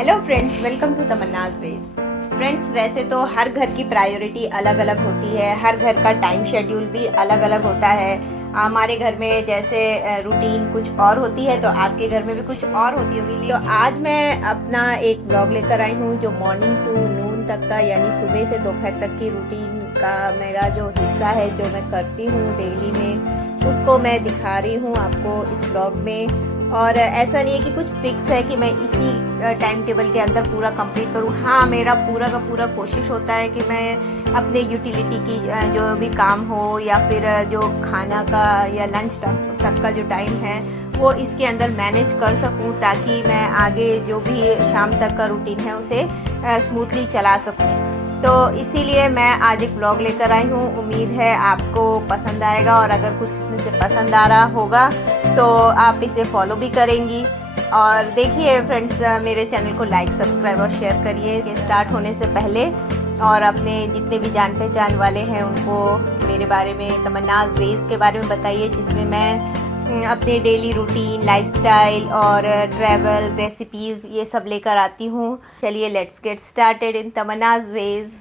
Hello friends, welcome to Tamanna's ways. Friends, वैसे तो हर घर की प्रायोरिटी अलग अलग होती है, हर घर का टाइम शेड्यूल भी अलग अलग होता है। हमारे घर में जैसे रूटीन कुछ और होती है तो आपके घर में भी कुछ और होती होगी। तो आज मैं अपना एक ब्लॉग लेकर आई हूँ जो मॉर्निंग टू नून तक का, यानी सुबह से दोपहर तक की रूटीन का मेरा जो हिस्सा है, जो मैं करती हूँ डेली में, उसको मैं दिखा रही हूँ आपको इस ब्लॉग में। और ऐसा नहीं है कि कुछ फिक्स है कि मैं इसी टाइम टेबल के अंदर पूरा कंप्लीट करूँ। हाँ, मेरा पूरा का पूरा कोशिश होता है कि मैं अपने यूटिलिटी की जो भी काम हो या फिर जो खाना का या लंच तक का जो टाइम है वो इसके अंदर मैनेज कर सकूँ, ताकि मैं आगे जो भी शाम तक का रूटीन है उसे स्मूथली चला सकूँ। तो इसीलिए मैं आज एक ब्लॉग लेकर आई हूँ। उम्मीद है आपको पसंद आएगा, और अगर कुछ इसमें से पसंद आ रहा होगा तो आप इसे फॉलो भी करेंगी। और देखिए फ्रेंड्स, मेरे चैनल को लाइक, सब्सक्राइब और शेयर करिए स्टार्ट होने से पहले। और अपने जितने भी जान पहचान वाले हैं उनको मेरे बारे में, तमन्नाज वेज के बारे में बताइए, जिसमें मैं अपने डेली रूटीन, लाइफस्टाइल और ट्रैवल रेसिपीज़ ये सब लेकर आती हूँ। चलिए let's get started in Tamanna's ways.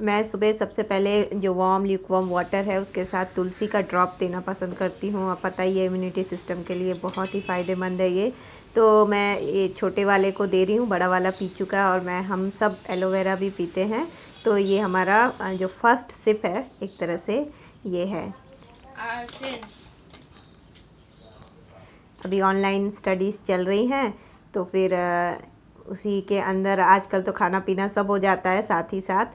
मैं सुबह सबसे पहले जो वार्म ल्यूकवार्म वाटर है उसके साथ तुलसी का ड्रॉप देना पसंद करती हूँ। अब पता ही है इम्यूनिटी सिस्टम के लिए बहुत ही फ़ायदेमंद है ये। तो मैं ये छोटे वाले को दे रही हूँ, बड़ा वाला पी चुका है, और हम सब एलोवेरा भी पीते हैं। तो ये हमारा जो फर्स्ट सिप है एक तरह से ये है। अभी ऑनलाइन स्टडीज़ चल रही हैं तो फिर उसी के अंदर आजकल तो खाना पीना सब हो जाता है, साथ ही साथ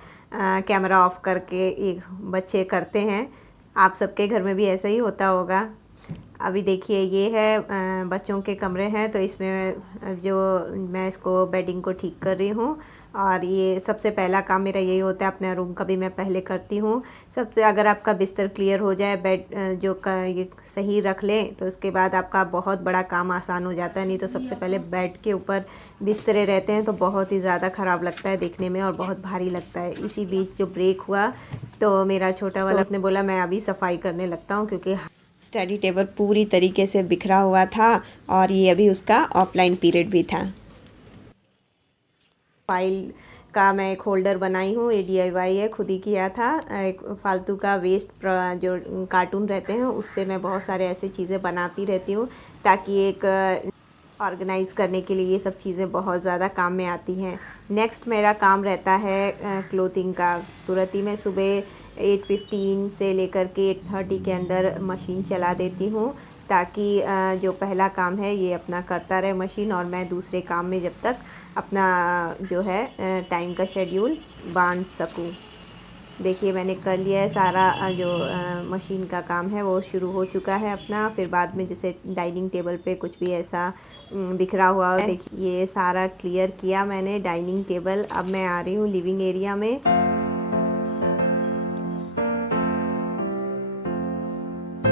कैमरा ऑफ करके एक बच्चे करते हैं। आप सबके घर में भी ऐसा ही होता होगा। अभी देखिए ये है बच्चों के कमरे हैं, तो इसमें जो मैं इसको बेडिंग को ठीक कर रही हूँ। और ये सबसे पहला काम मेरा यही होता है, अपना रूम का भी मैं पहले करती हूँ। सबसे अगर आपका बिस्तर क्लियर हो जाए, बेड जो का ये सही रख लें, तो उसके बाद आपका बहुत बड़ा काम आसान हो जाता है। नहीं तो सबसे पहले बेड के ऊपर बिस्तरे रहते हैं तो बहुत ही ज़्यादा ख़राब लगता है देखने में और बहुत भारी लगता है। इसी बीच जो ब्रेक हुआ तो मेरा छोटा वाला उसने बोला मैं अभी सफाई करने लगता हूँ, क्योंकि स्टडी टेबल पूरी तरीके से बिखरा हुआ था और ये अभी उसका ऑफलाइन पीरियड भी था। फाइल का मैं एक होल्डर बनाई हूँ, ये DIY है, खुद ही किया था। एक फालतू का वेस्ट जो कार्टून रहते हैं उससे मैं बहुत सारे ऐसे चीज़ें बनाती रहती हूँ, ताकि एक ऑर्गेनाइज़ करने के लिए ये सब चीज़ें बहुत ज़्यादा काम में आती हैं। नेक्स्ट मेरा काम रहता है क्लोथिंग का। तुरंत ही मैं सुबह 8:15 से लेकर के 8:30 के अंदर मशीन चला देती हूँ, ताकि जो पहला काम है ये अपना करता रहे मशीन, और मैं दूसरे काम में जब तक अपना जो है टाइम का शेड्यूल बांध सकूँ। देखिए मैंने कर लिया है सारा जो मशीन का काम है वो शुरू हो चुका है अपना। फिर बाद में जैसे डाइनिंग टेबल पे कुछ भी ऐसा बिखरा हुआ है, देखिए ये सारा क्लियर किया मैंने डाइनिंग टेबल। अब मैं आ रही हूँ लिविंग एरिया में।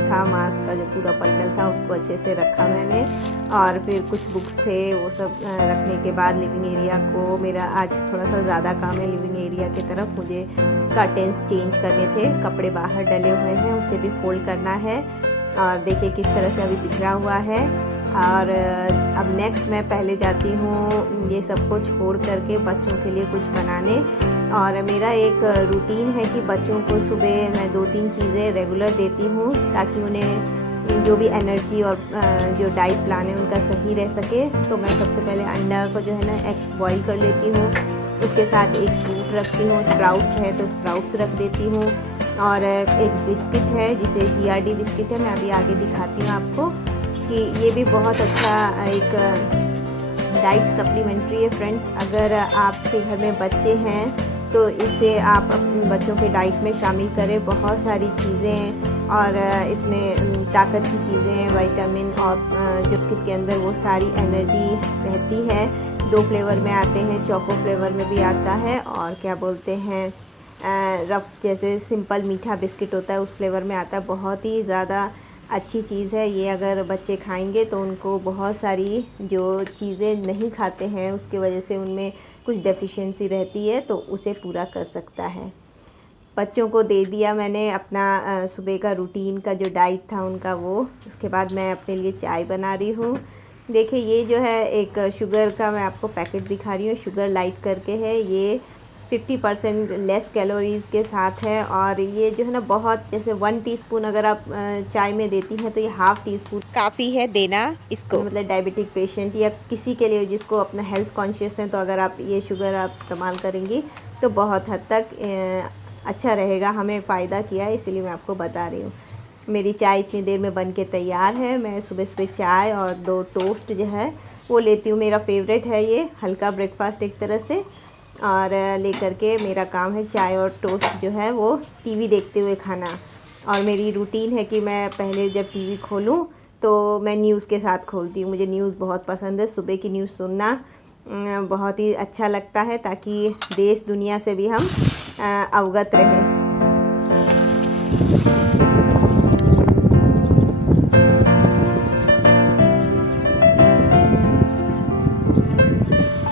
था मास्क का जो पूरा बंडल था उसको अच्छे से रखा मैंने, और फिर कुछ बुक्स थे वो सब रखने के बाद लिविंग एरिया को, मेरा आज थोड़ा सा ज़्यादा काम है लिविंग एरिया की तरफ। मुझे कर्टेंस चेंज करने थे, कपड़े बाहर डले हुए हैं उसे भी फोल्ड करना है। और देखिए किस तरह से अभी बिखरा हुआ है। और अब नेक्स्ट मैं पहले जाती हूँ ये सब को छोड़ करके बच्चों के लिए कुछ बनाने। और मेरा एक रूटीन है कि बच्चों को सुबह मैं 2-3 चीज़ें रेगुलर देती हूँ, ताकि उन्हें जो भी एनर्जी और जो डाइट प्लान है उनका सही रह सके। तो मैं सबसे पहले अंडा को जो है ना एग बॉईल कर लेती हूँ, उसके साथ एक फ्रूट रखती हूँ, स्प्राउट्स है तो स्प्राउट्स रख देती हूँ, और एक बिस्किट है जिसे GRD बिस्किट है, मैं अभी आगे दिखाती हूँ आपको कि ये भी बहुत अच्छा एक डाइट सप्लीमेंट्री है। फ्रेंड्स, अगर आपके घर में बच्चे हैं तो इसे आप अपने बच्चों के डाइट में शामिल करें। बहुत सारी चीज़ें और इसमें ताकत की चीज़ें, विटामिन, और बिस्किट के अंदर वो सारी एनर्जी रहती है। 2 फ्लेवर में आते हैं, चोको फ्लेवर में भी आता है, और क्या बोलते हैं रफ़ जैसे सिंपल मीठा बिस्किट होता है उस फ्लेवर में आता है। बहुत ही ज़्यादा अच्छी चीज़ है ये। अगर बच्चे खाएंगे तो उनको बहुत सारी जो चीज़ें नहीं खाते हैं उसकी वजह से उनमें कुछ डेफिशिएंसी रहती है तो उसे पूरा कर सकता है। बच्चों को दे दिया मैंने अपना सुबह का रूटीन का जो डाइट था उनका वो। उसके बाद मैं अपने लिए चाय बना रही हूँ। देखिए ये जो है एक शुगर का मैं आपको पैकेट दिखा रही हूँ, शुगर लाइट करके है। ये 50% लेस कैलोरीज़ के साथ है और ये जो है ना बहुत, जैसे 1 टीस्पून अगर आप चाय में देती हैं तो ये ½ टीस्पून काफ़ी है देना इसको, मतलब डायबिटिक पेशेंट या किसी के लिए जिसको अपना हेल्थ कॉन्शियस है, तो अगर आप ये शुगर आप इस्तेमाल करेंगी तो बहुत हद तक अच्छा रहेगा। हमें फ़ायदा किया है, इसीलिए मैं आपको बता रही हूँ। मेरी चाय इतनी देर में बन के तैयार है। मैं सुबह सुबह चाय और 2 टोस्ट जो है वो लेती हूँ। मेरा फेवरेट है ये, हल्का ब्रेकफास्ट एक तरह से। और लेकर के मेरा काम है चाय और टोस्ट जो है वो टीवी देखते हुए खाना। और मेरी रूटीन है कि मैं पहले जब टीवी खोलूँ तो मैं न्यूज़ के साथ खोलती हूँ। मुझे न्यूज़ बहुत पसंद है, सुबह की न्यूज़ सुनना बहुत ही अच्छा लगता है, ताकि देश दुनिया से भी हम अवगत रहें।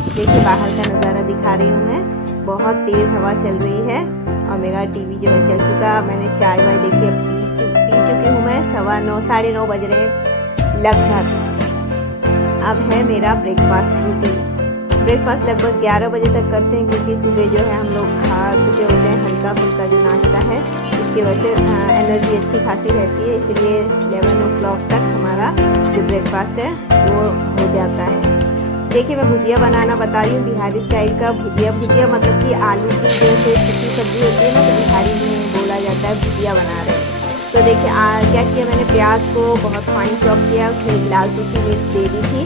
देखिए बाहर का नज़ारा दिखा रही हूँ मैं, बहुत तेज़ हवा चल रही है और मेरा टीवी जो है चल चुका। मैंने चाय वाय देखिए पी चुकी हूँ मैं। 9:15 साढ़े 9 बज रहे हैं लगभग। अब है मेरा ब्रेकफास्ट रूटीन। ब्रेकफास्ट लगभग 11 बजे तक करते हैं, क्योंकि सुबह जो है हम लोग खा चुके होते हैं हल्का फुल्का जो नाश्ता है। इसकी वजह से एनर्जी अच्छी खासी रहती है, इसलिए 11 o'clock तक हमारा जो ब्रेकफास्ट है वो हो जाता है। देखिए मैं भुजिया बनाना बता रही हूँ, बिहारी स्टाइल का भुजिया। भुजिया मतलब कि आलू की जैसे सूखी सब्ज़ी होती है ना, तो बिहारी में बोला जाता है भुजिया बना रहे हैं। तो देखिए क्या किया मैंने, प्याज को बहुत फाइन चॉप किया, उसमें लाल सूखी मिर्च दे दी थी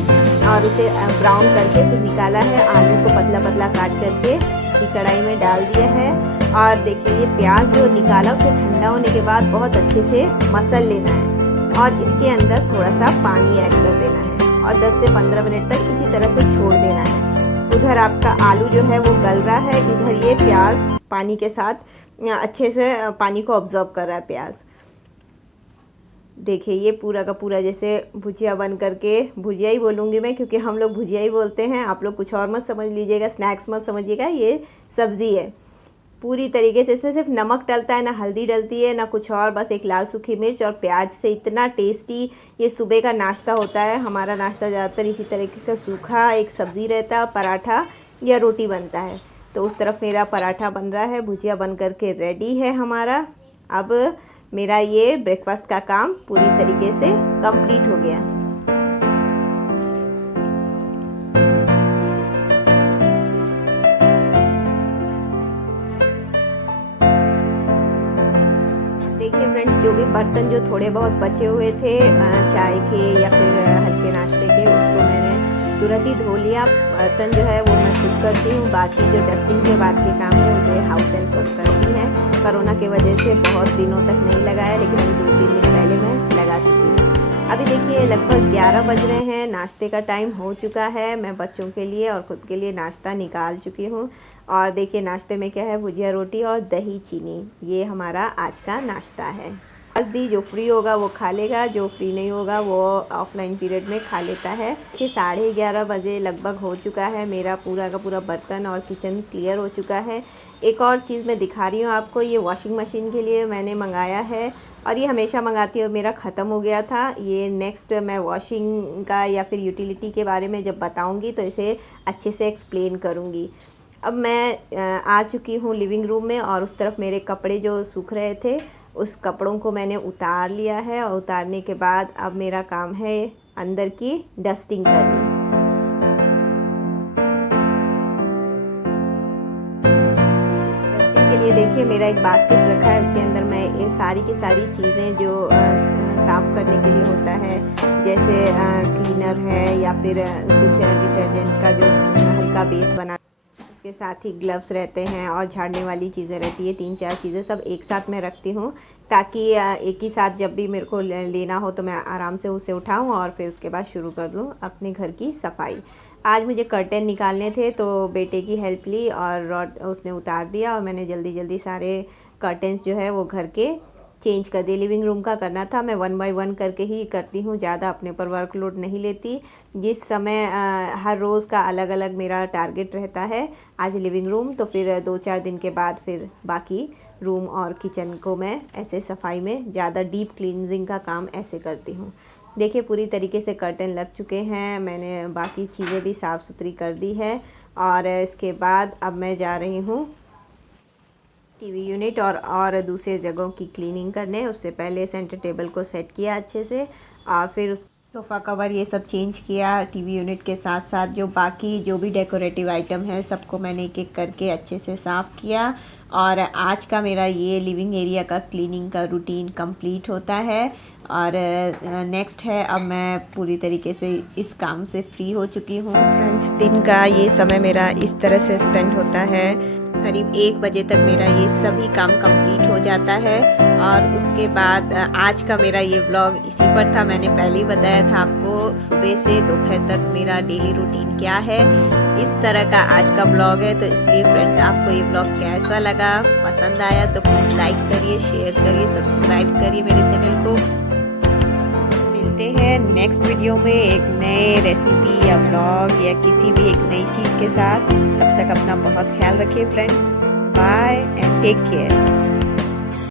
और उसे ब्राउन करके फिर निकाला है। आलू को पतला पतला काट करके उसी कढ़ाई में डाल दिया है। और देखिए ये प्याज जो निकाला उसे ठंडा होने के बाद बहुत अच्छे से मसल लेना है और इसके अंदर थोड़ा सा पानी ऐड कर देना है और 10 से 15 मिनट तक इसी तरह से छोड़ देना है। उधर आपका आलू जो है वो गल रहा है, इधर ये प्याज पानी के साथ अच्छे से पानी को ऑब्जर्व कर रहा है प्याज। देखिए ये पूरा का पूरा जैसे भुजिया बन करके, भुजिया ही बोलूँगी मैं क्योंकि हम लोग भुजिया ही बोलते हैं, आप लोग कुछ और मत समझ लीजिएगा, स्नैक्स मत समझिएगा, ये सब्ज़ी है पूरी तरीके से। इसमें सिर्फ नमक डलता है, ना हल्दी डलती है, ना कुछ और, बस एक लाल सूखी मिर्च और प्याज से इतना टेस्टी ये सुबह का नाश्ता होता है। हमारा नाश्ता ज़्यादातर इसी तरीके का सूखा एक सब्ज़ी रहता है, पराठा या रोटी बनता है। तो उस तरफ मेरा पराठा बन रहा है, भुजिया बन करके रेडी है हमारा। अब मेरा ये ब्रेकफास्ट का काम पूरी तरीके से कंप्लीट हो गया। देखिए फ्रेंड्स, जो भी बर्तन जो थोड़े बहुत बचे हुए थे चाय के या फिर हल्के नाश्ते के, उसको मैंने तुरंत ही धो लिया। बर्तन जो है वो मैं खुद करती हूँ, बाकी जो डस्टिंग के बाद के काम है उसे हाउस हेल्प करती है। कोरोना की वजह से बहुत दिनों तक नहीं लगाया, लेकिन अभी 2-3 दिन पहले मैं लगा चुकी हूँ। अभी देखिए लगभग 11 बज रहे हैं, नाश्ते का टाइम हो चुका है। मैं बच्चों के लिए और ख़ुद के लिए नाश्ता निकाल चुकी हूँ। और देखिए नाश्ते में क्या है, भुजिया रोटी और दही चीनी, ये हमारा आज का नाश्ता है। दी जो फ्री होगा वो खा लेगा, जो फ्री नहीं होगा वो ऑफलाइन पीरियड में खा लेता है। कि 11:30 बजे लगभग हो चुका है, मेरा पूरा का पूरा बर्तन और किचन क्लियर हो चुका है। एक और चीज़ मैं दिखा रही हूँ आपको, ये वॉशिंग मशीन के लिए मैंने मंगाया है और ये हमेशा मंगाती हूँ, मेरा ख़त्म हो गया था। ये नेक्स्ट मैं वॉशिंग का या फिर यूटिलिटी के बारे में जब बताऊँगी तो इसे अच्छे से एक्सप्लेन करूँगी। अब मैं आ चुकी हूँ लिविंग रूम में और उस तरफ मेरे कपड़े जो सूख रहे थे उस कपड़ों को मैंने उतार लिया है और उतारने के बाद अब मेरा काम है अंदर की डस्टिंग करनी। डस्टिंग के लिए देखिए मेरा एक बास्केट रखा है, उसके अंदर मैं ये सारी की सारी चीज़ें जो साफ़ करने के लिए होता है, जैसे क्लीनर है या फिर कुछ डिटर्जेंट का जो हल्का बेस बना, उसके साथ ही ग्लव्स रहते हैं और झाड़ने वाली चीज़ें रहती है, 3-4 चीज़ें सब एक साथ मैं रखती हूँ ताकि एक ही साथ जब भी मेरे को लेना हो तो मैं आराम से उसे उठाऊँ और फिर उसके बाद शुरू कर दूँ अपने घर की सफाई। आज मुझे कर्टेन निकालने थे तो बेटे की हेल्प ली और रॉड उसने उतार दिया और मैंने जल्दी जल्दी सारे कर्टेन्स जो है वो घर के चेंज कर दी। लिविंग रूम का करना था, मैं 1 बाय 1 करके ही करती हूँ, ज़्यादा अपने पर वर्कलोड नहीं लेती। जिस समय हर रोज़ का अलग अलग मेरा टारगेट रहता है। आज लिविंग रूम, तो फिर 2-4 दिन के बाद फिर बाकी रूम और किचन को मैं ऐसे सफाई में ज़्यादा डीप क्लींजिंग का काम ऐसे करती हूँ। देखिए पूरी तरीके से कर्टन लग चुके हैं, मैंने बाकी चीज़ें भी साफ़ सुथरी कर दी है। और इसके बाद अब मैं जा रही हूँ टीवी यूनिट और दूसरे जगहों की क्लीनिंग करने। उससे पहले सेंटर टेबल को सेट किया अच्छे से, और फिर उस सोफ़ा कवर ये सब चेंज किया। टीवी यूनिट के साथ साथ जो बाकी जो भी डेकोरेटिव आइटम है सबको मैंने एक एक करके अच्छे से साफ़ किया। और आज का मेरा ये लिविंग एरिया का क्लीनिंग का रूटीन कंप्लीट होता है। और नेक्स्ट है, अब मैं पूरी तरीके से इस काम से फ्री हो चुकी हूँ। फ्रेंड्स, दिन का ये समय मेरा इस तरह से स्पेंड होता है। करीब 1 बजे तक मेरा ये सभी काम कंप्लीट हो जाता है। और उसके बाद आज का मेरा ये व्लॉग इसी पर था। मैंने पहले ही बताया था आपको सुबह से दोपहर तक मेरा डेली रूटीन क्या है। इस तरह का आज का व्लॉग है। तो इसलिए फ्रेंड्स, आपको ये व्लॉग कैसा लगा, पसंद आया तो प्लीज़ लाइक करिए, शेयर करिए, सब्सक्राइब करिए मेरे चैनल को। मिलते हैं नेक्स्ट वीडियो में एक नए रेसिपी या व्लॉग या किसी भी एक नई चीज़ के साथ। तब तक अपना बहुत ख्याल रखिए friends. Bye and take care.